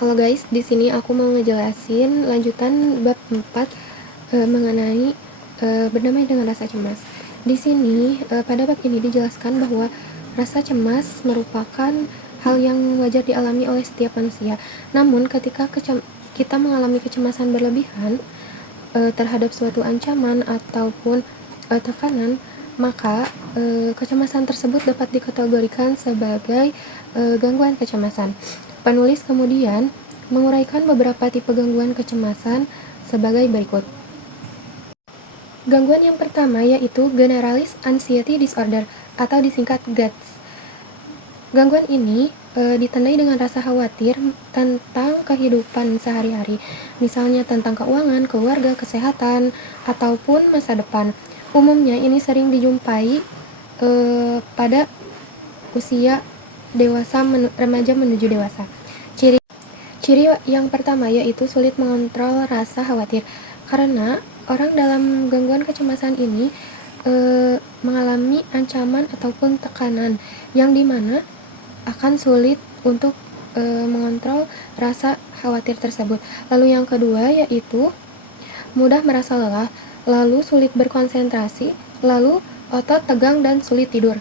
Halo guys, di sini aku mau ngejelasin lanjutan bab 4 mengenai berdamai dengan rasa cemas. Di sini pada bab ini dijelaskan bahwa rasa cemas merupakan hal yang wajar dialami oleh setiap manusia. Namun ketika kita mengalami kecemasan berlebihan terhadap suatu ancaman ataupun tekanan, maka kecemasan tersebut dapat dikategorikan sebagai gangguan kecemasan. Penulis kemudian menguraikan beberapa tipe gangguan kecemasan sebagai berikut. Gangguan yang pertama yaitu Generalized Anxiety Disorder atau disingkat GADS. Gangguan ini ditandai dengan rasa khawatir tentang kehidupan sehari-hari, misalnya tentang keuangan, keluarga, kesehatan, ataupun masa depan. Umumnya ini sering dijumpai pada usia dewasa, remaja menuju dewasa. Ciri yang pertama yaitu sulit mengontrol rasa khawatir, karena orang dalam gangguan kecemasan ini mengalami ancaman ataupun tekanan yang dimana akan sulit untuk mengontrol rasa khawatir tersebut. Lalu yang kedua yaitu mudah merasa lelah, lalu sulit berkonsentrasi, lalu otot tegang dan sulit tidur.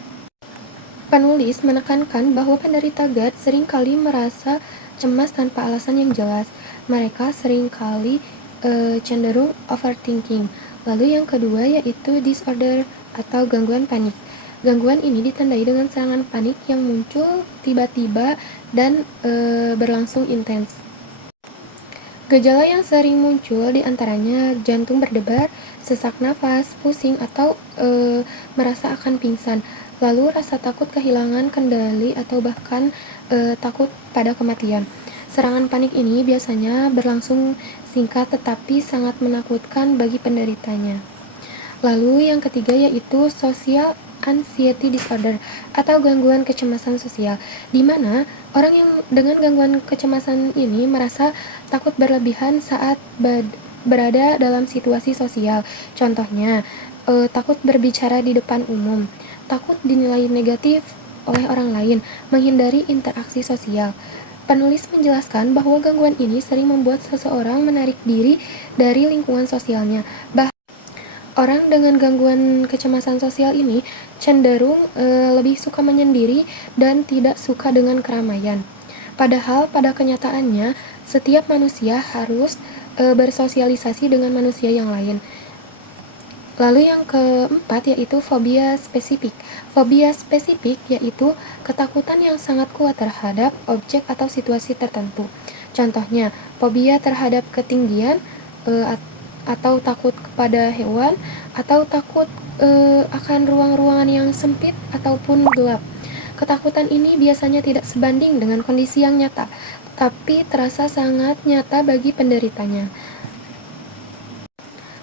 Penulis menekankan bahwa penderita GAD seringkali merasa cemas tanpa alasan yang jelas. Mereka seringkali cenderung overthinking. Lalu yang kedua yaitu disorder atau gangguan panik. Gangguan ini ditandai dengan serangan panik yang muncul tiba-tiba dan berlangsung intens. Gejala yang sering muncul diantaranya jantung berdebar, sesak nafas, pusing, atau merasa akan pingsan. Lalu rasa takut kehilangan kendali atau bahkan takut pada kematian. Serangan panik ini biasanya berlangsung singkat tetapi sangat menakutkan bagi penderitanya. Lalu yang ketiga yaitu Social Anxiety Disorder atau gangguan kecemasan sosial, di mana orang yang dengan gangguan kecemasan ini merasa takut berlebihan saat berada dalam situasi sosial. Contohnya, takut berbicara di depan umum, takut dinilai negatif oleh orang lain, menghindari interaksi sosial. Penulis menjelaskan bahwa gangguan ini sering membuat seseorang menarik diri dari lingkungan sosialnya. Orang dengan gangguan kecemasan sosial ini cenderung lebih suka menyendiri dan tidak suka dengan keramaian. Padahal pada kenyataannya, setiap manusia harus bersosialisasi dengan manusia yang lain. Lalu yang keempat yaitu fobia spesifik. Fobia spesifik yaitu ketakutan yang sangat kuat terhadap objek atau situasi tertentu. Contohnya, fobia terhadap ketinggian atau takut kepada hewan, atau takut akan ruang-ruangan yang sempit ataupun gelap. Ketakutan ini biasanya tidak sebanding dengan kondisi yang nyata, tapi terasa sangat nyata bagi penderitanya.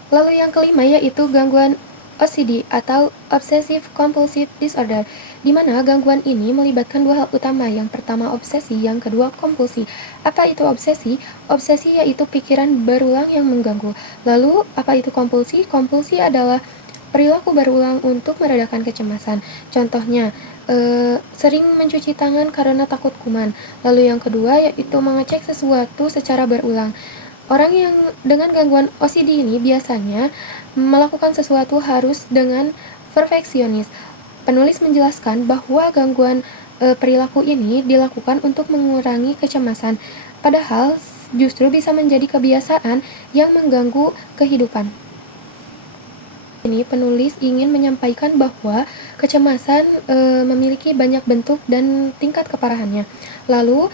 Lalu yang kelima yaitu gangguan OCD atau Obsessive Compulsive Disorder, di mana gangguan ini melibatkan dua hal utama. Yang pertama obsesi, yang kedua kompulsi. Apa itu obsesi? Obsesi yaitu pikiran berulang yang mengganggu. Lalu apa itu kompulsi? Kompulsi adalah perilaku berulang untuk meredakan kecemasan. Contohnya, sering mencuci tangan karena takut kuman. Lalu yang kedua yaitu mengecek sesuatu secara berulang. Orang yang dengan gangguan OCD ini biasanya melakukan sesuatu harus dengan perfeksionis. Penulis menjelaskan bahwa gangguan perilaku ini dilakukan untuk mengurangi kecemasan, padahal justru bisa menjadi kebiasaan yang mengganggu kehidupan. Ini penulis ingin menyampaikan bahwa kecemasan memiliki banyak bentuk dan tingkat keparahannya. Lalu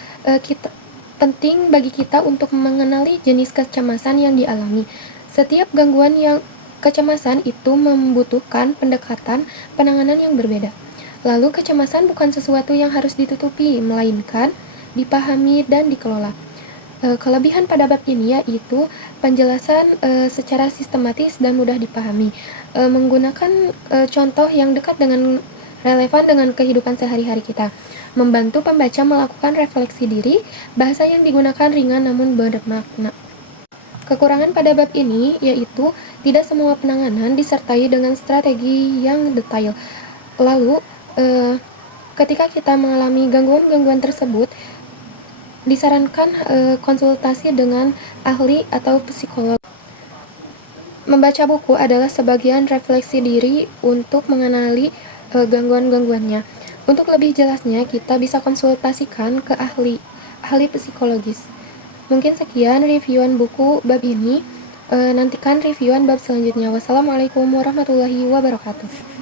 penting bagi kita untuk mengenali jenis kecemasan yang dialami. Setiap gangguan yang kecemasan itu membutuhkan pendekatan penanganan yang berbeda. Lalu kecemasan bukan sesuatu yang harus ditutupi, melainkan dipahami dan dikelola. Kelebihan pada bab ini yaitu penjelasan secara sistematis dan mudah dipahami, menggunakan contoh yang dekat dengan relevan dengan kehidupan sehari-hari kita, membantu pembaca melakukan refleksi diri, bahasa yang digunakan ringan namun bermakna. Kekurangan pada bab ini yaitu tidak semua penanganan disertai dengan strategi yang detail. Lalu, ketika kita mengalami gangguan-gangguan tersebut, Disarankan konsultasi dengan ahli atau psikolog. Membaca buku adalah sebagian refleksi diri untuk mengenali gangguan-gangguannya. Untuk lebih jelasnya, kita bisa konsultasikan ke ahli psikologis. Mungkin sekian reviewan buku bab ini. Nantikan reviewan bab selanjutnya. Wassalamualaikum warahmatullahi wabarakatuh.